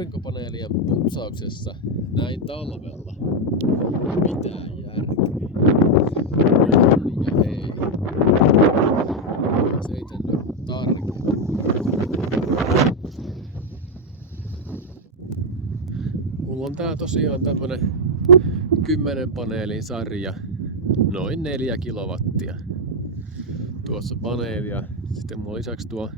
aurinkopaneelien putsauksessa näin talvella mitään järkeä. Ja hei. Seitän nyt tarkemmin. Mulla on tää tosiaan tämmönen 10 paneelin sarja, noin 4 kilowattia. Tuossa paneelia. Sitten mulla on lisäksi tuo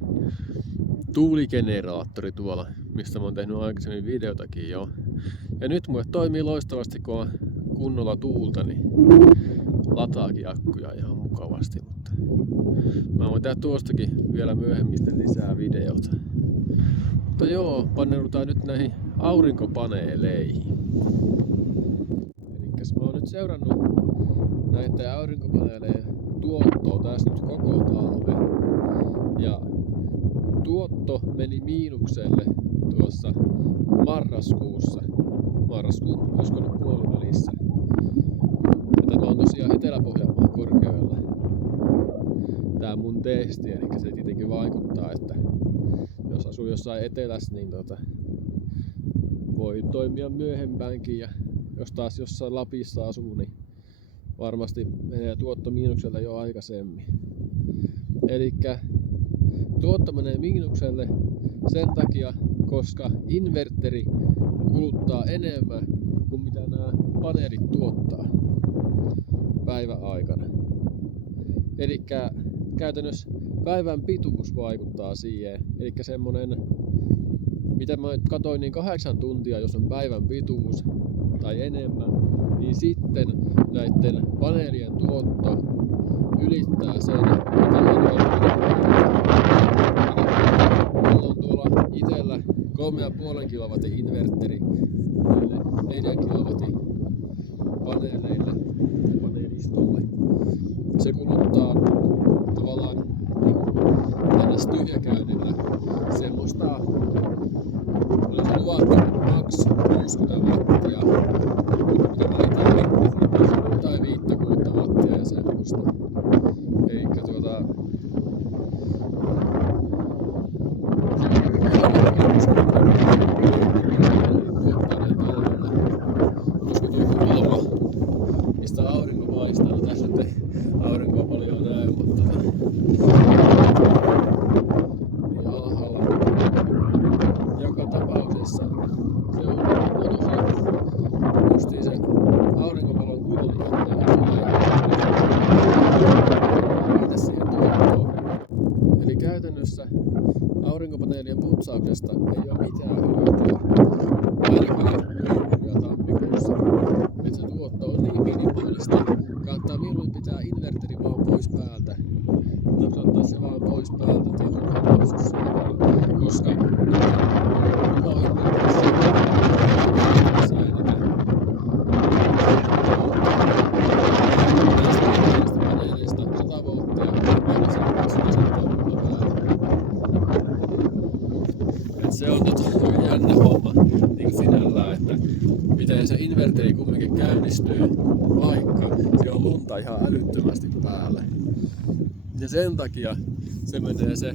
tuuligeneraattori tuolla, mistä mä oon tehnyt aikaisemmin videotakin jo. Ja nyt mulle toimii loistavasti, kun on kunnolla tuulta, niin lataakin akkuja ihan mukavasti. Mutta mä voin tehdä tuostakin vielä myöhemmin lisää videota. Mutta joo, paneudutaan nyt näihin aurinkopaneeleihin. Elikkäs mä oon nyt seurannut näiden aurinkopaneeleiden tuottoa tässä nyt koko talven. Ja tuotto meni miinukselle tuossa marraskuussa. Marraskuun, olisiko nyt puolivälissä. Ja tämä on tosiaan Etelä-Pohjanmaan korkeudella. Tää mun testi, eli se tietenkin vaikuttaa, että jos asuu jossain etelässä, niin voi toimia myöhempäänkin. Ja jos taas jossain Lapissa asuu, niin varmasti menee tuotto miinukselle jo aikaisemmin. Elikkä tuotto menee miinukselle sen takia, koska inverteri kuluttaa enemmän kuin mitä nämä paneelit tuottaa päivän aikana. Elikkä käytännössä päivän pituus vaikuttaa siihen. Elikkä semmonen, mitä mä katsoin, niin 8 tuntia, jos on päivän pituus tai enemmän, niin sitten näiden paneelien tuotto ylittää sen, mitä mulla on tuolla itellä 3,5 kilowatin inverteri 4 kilowatin paneeleille ja paneelistolle. Se kuluttaa tavallaan ennäs tyhjäkäynnillä semmoista, olisi luvattu maks 60 wattia, mutta mitä mä itse mittasin, tai 50 wattia ja semmoista. Elikkä mistä aurinko paistaa, no tässä nyt ei aurinkoa paljon näy, mutta niin alhaalla. Joka tapauksessa se on tosi justiin se aurinkovalon kunnollinen mitä siihen tuottoon. Eli käytännössä aurinkopaneelien putsauksesta ei ole mitään hyötyä. Ainakaan ja tammikuussa. Että se tuotto on niin minimaalista. Kannattaa milloin pitää inverteri vaan pois päältä. Napsauttaa se vaan pois päältä tehokkaisuus. Koska se on jännä homma niin sinällään, että miten se inverteri kumminkin käynnistyy, vaikka se on lunta ihan älyttömästi päällä. Ja sen takia se menee se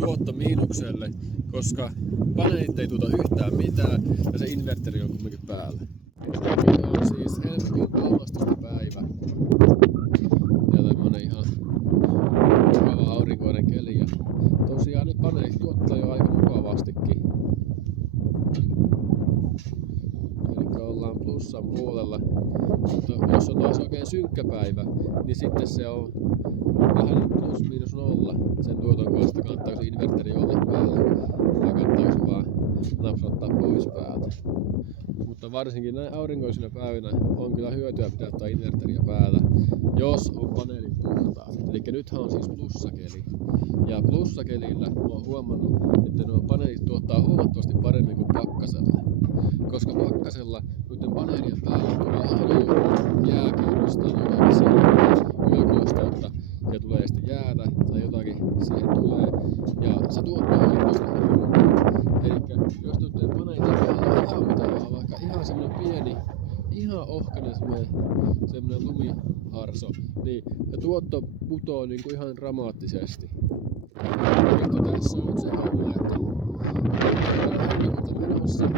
tuotto miinukselle, koska paneelit ei tuota yhtään mitään ja se inverteri on kumminkin päällä. Nyt on siis helmikuun 13. päivä ja tämmönen ihan mukava aurinkoinen keli. Ja tosiaan nyt paneelit tuottaa jo aika mukavastikin. Eli ollaan plussan puolella. Mutta jos on taas oikein synkkä päivä, niin sitten se on vähän plus miinus nolla sen tuoton kanssa. Kannattaako se inverteri olla päällä vai kannattaako vaan napsauttaa pois päältä. Mutta varsinkin näin aurinkoisina päivinä on kyllä hyötyä pitää ottaa inverteriä päällä, jos on paneelit puhtaat. Eli nythän on siis plussakeli. Ja plussakelillä mä oon huomannut, että nuo paneelit tuottaa huomattavasti paremmin kuin pakkasella. Koska pakkasella noiden paneelien päällä tulee aina jääkyyrystä jotakin siihen yökosteutta ja tulee sitten jäätä tai jotakin siihen tulee. Ja se tuottaa oikeasti hyvin. Elikkä jos noiden paneelien päällä ihan mitään, vaikka ihan semmonen pieni, ihan ohkainen semmonen lumiharso, niin se tuotto putoo niinku ihan dramaattisesti. Mutta tässä on nyt se homma, että helmikuuta menossa.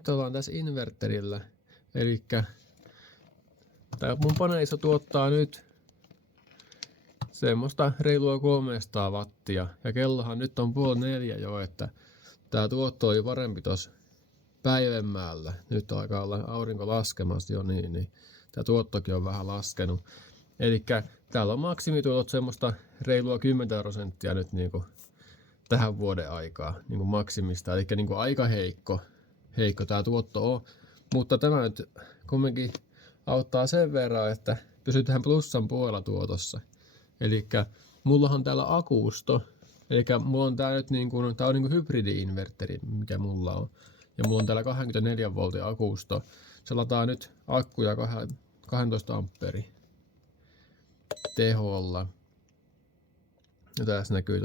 nyt ollaan tässä inverterillä. Elikkä tää mun paneelissa tuottaa nyt semmoista reilua 300 wattia. Ja kellohan nyt on 3:30 jo, että tää tuotto oli parempi tossa päivänmäellä. Nyt alkaa olla aurinko laskemassa jo niin tää tuottokin on vähän laskenut. Elikkä täällä on maksimitulot semmoista reilua 10% nyt niinku tähän vuoden aikaa niinku maksimista. Elikkä niinku aika heikko tää tuotto on. Mutta tämä nyt kumminkin auttaa sen verran, että pysytään plussan puolella tuotossa. Elikkä mulla on täällä akusto. Elikkä mulla on tää nyt niinku, tää on niinku hybridi-inverteri, mikä mulla on. Ja mulla on täällä 24 voltin akusto. Se lataa nyt akkuja 12 amperi teholla. Ja tässä näkyy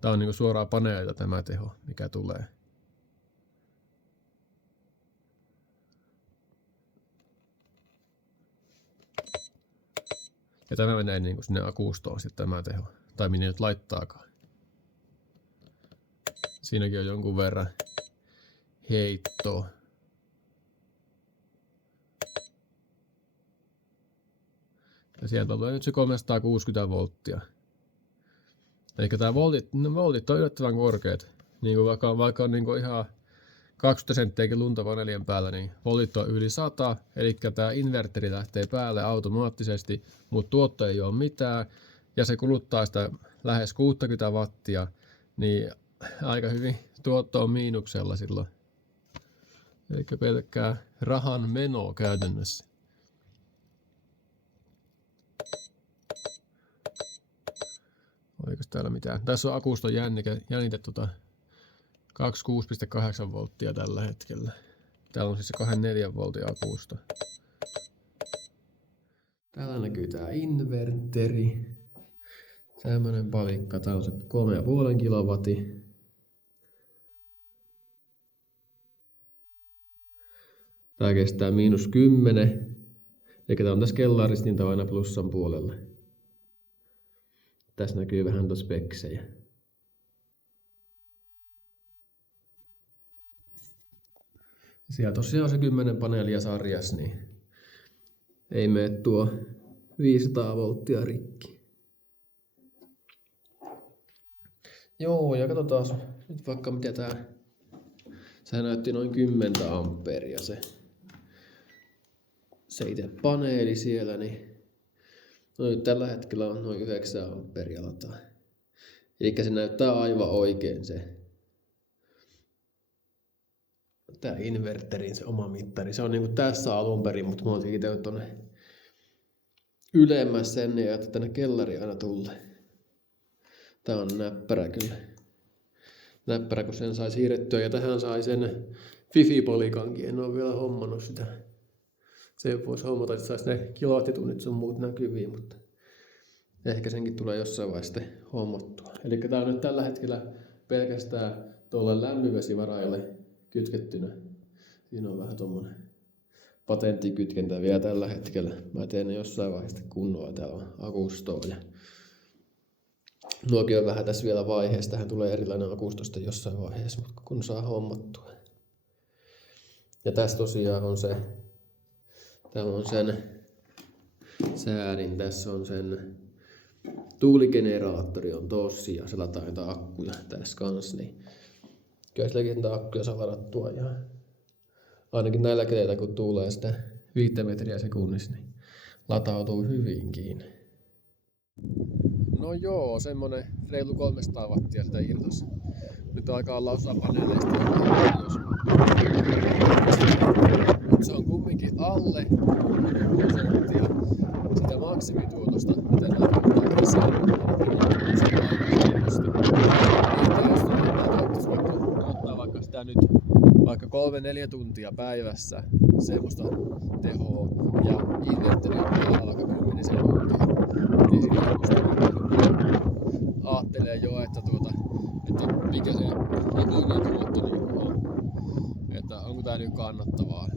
tää on niinku suoraan paneelilta tämä teho, mikä tulee. Ja tämä menee niinku sinne akustoon sitten tämä teho. Tai minne nyt laittaakaan. Siinäkin on jonkun verran heittoa. Ja sieltä tulee nyt se 360 volttia. Eli tää voltit on yllättävän korkeat. Niin vaikka on niinku ihan 20 senttiäkin lunta paneelien päällä, niin voltit on yli 100. Eli tää inverteri lähtee päälle automaattisesti, mutta tuotto ei ole mitään. Ja se kuluttaa sitä lähes 60 wattia. Niin aika hyvin tuotto on miinuksella silloin. Eli pelkkää rahan menoa käytännössä. Oliko täällä mitään? Tässä on akuston jännite 26,8 volttia tällä hetkellä. Täällä on siis se 24 voltin akusto. Täällä näkyy tää inverteri. Tämmönen palikka. Tää on se 3,5 kilowatti. Tää kestää -10. Eli tää on tässä kellarissa, niin tää on aina plussan puolella. Tässä näkyy vähän tuossa speksejä. Siellä tosiaan on se 10 paneelia sarjassa, niin ei mene tuo 500 volttia rikki. Joo, ja katsotaan nyt vaikka mitä tää. Se näytti noin 10 amperia se itse paneeli siellä, niin no nyt tällä hetkellä on noin 9 amperia lataa. Eli se näyttää aivan oikein se tää inverterin se oma mittari. Se on niinku tässä alun perin, mutta mä oon siirtänyt tonne ylemmäs sen ja että tänne kellariin aina tulee. Tää on näppärä kyllä. Näppärä kun sen sai siirrettyä ja tähän sai sen Fifi-polikankin. En oo vielä hommannut sitä. Se voisi hommata, että saisi ne kilowattitunnit sun muut näkyviin, mutta ehkä senkin tulee jossain vaiheessa hommattua. Eli tää on nyt tällä hetkellä pelkästään tuolle lämminvesivarajalle kytkettynä. Siinä on vähän tommonen patenttikytkentä vielä tällä hetkellä. Mä teen ne jossain vaiheessa kunnolla. Täällä on akustoa ja nuokin on vähän tässä vielä vaiheessa. Tähän tulee erilainen akustosta jossain vaiheessa, mutta kun saa hommattua. Ja tässä tosiaan on se, täällä on sen säädin, tässä on sen tuuligeneraattori on tossa ja se lataa jotain akkuja tässä kanssa, niin kyllä silläkin niitä akkuja saa ladattua ja ainakin näillä kädeillä kun tuulee sitä 5 metriä sekunnissa, niin latautuu hyvinkin. No joo, semmonen reilu 300 wattia sitä irtosi. Nyt alkaa olla osa paneeleista, mutta se on kumminkin alle prosenttia sitä maksimituotosta, mitä näyttää kesällä. Ottaa vaikka sitä nyt vaikka 3-4 tuntia päivässä semmoista tehoa ja inverteri on alkaa 10 sekuntia. Niin siinä aattelee jo, että mikä se lopullinen tuotto niinku on. Että onko tää nyt kannattavaa.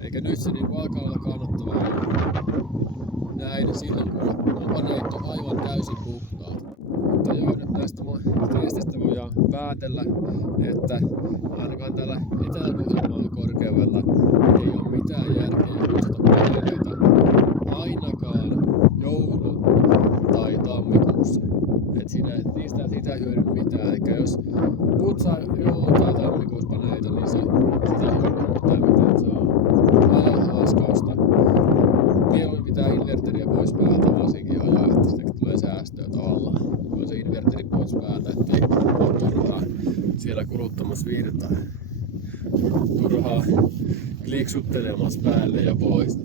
Eikä nyt se niinku alkaa olla kannattavaa. Näin silloin kun paneelit on aivan täysin puhtaat. Mutta joo, näistä testistä voidaan päätellä, että ainakaan täällä Etelä-Pohjanmaan korkeudella ei ole mitään järkeä putsata paneeleita ainakaan joulu- tai tammikuussa. Et niistä ei hyödy mitään. Eli jos putsaa joulu- tai tammikuussa paneeleita, niin sitä ei hyödy mitään. Se on ajan haaskausta. Mieluummin pitää inverteriä pois päältä varsinkin ajaa, että sitä tulee säästöä tavallaan. Kun se inverteri pois päältä, ettei turhaa siellä kuluttamassa virtaa. Turhaa kliksuttelemassa päälle ja pois.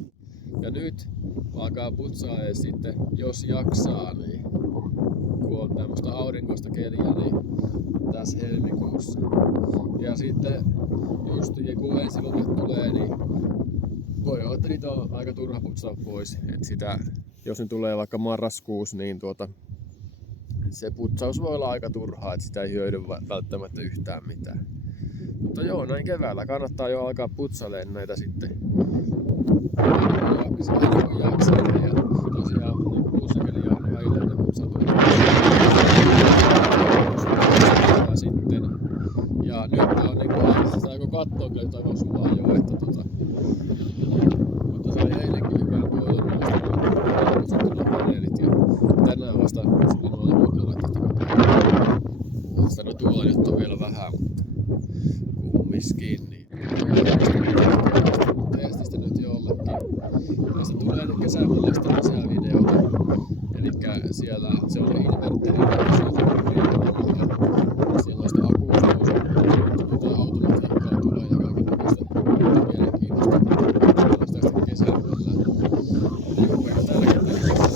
Ja nyt alkaa putsaa ja sitten, jos jaksaa, niin kun on tämmöstä aurinkoista keliä, niin tässä helmikuussa. Ja sitten just kun ensilumet tulee, niin voi olla, että niitä on aika turha putsaa pois. Et sitä, jos ne tulee vaikka marraskuussa, niin se putsaus voi olla aika turhaa, että sitä ei hyödy välttämättä yhtään mitään. Mutta joo, näin keväällä kannattaa jo alkaa putsailemaan näitä sitten. Ja tosiaan kuusikeli ja aileinen putsatu. Sitten. Ja nyt on niinku kattoon kyllä aivan sulaa jo, että mutta sai eilenkin hyvän tuoton noista paneelit ja tänään vasta sulin noilla mukalla, että tuolla nyt on vielä vähän, mutta kummiskin niin. Testistä nyt jollekin. Tästä tulee nyt kesämallista lisää videota. Elikkä siellä se on inverteri, siellä on sitä akusta mitä automatiikkaa tulee ja kaikenlaista mielenkiintoista tästä kesällä. Niin kuin tälläkin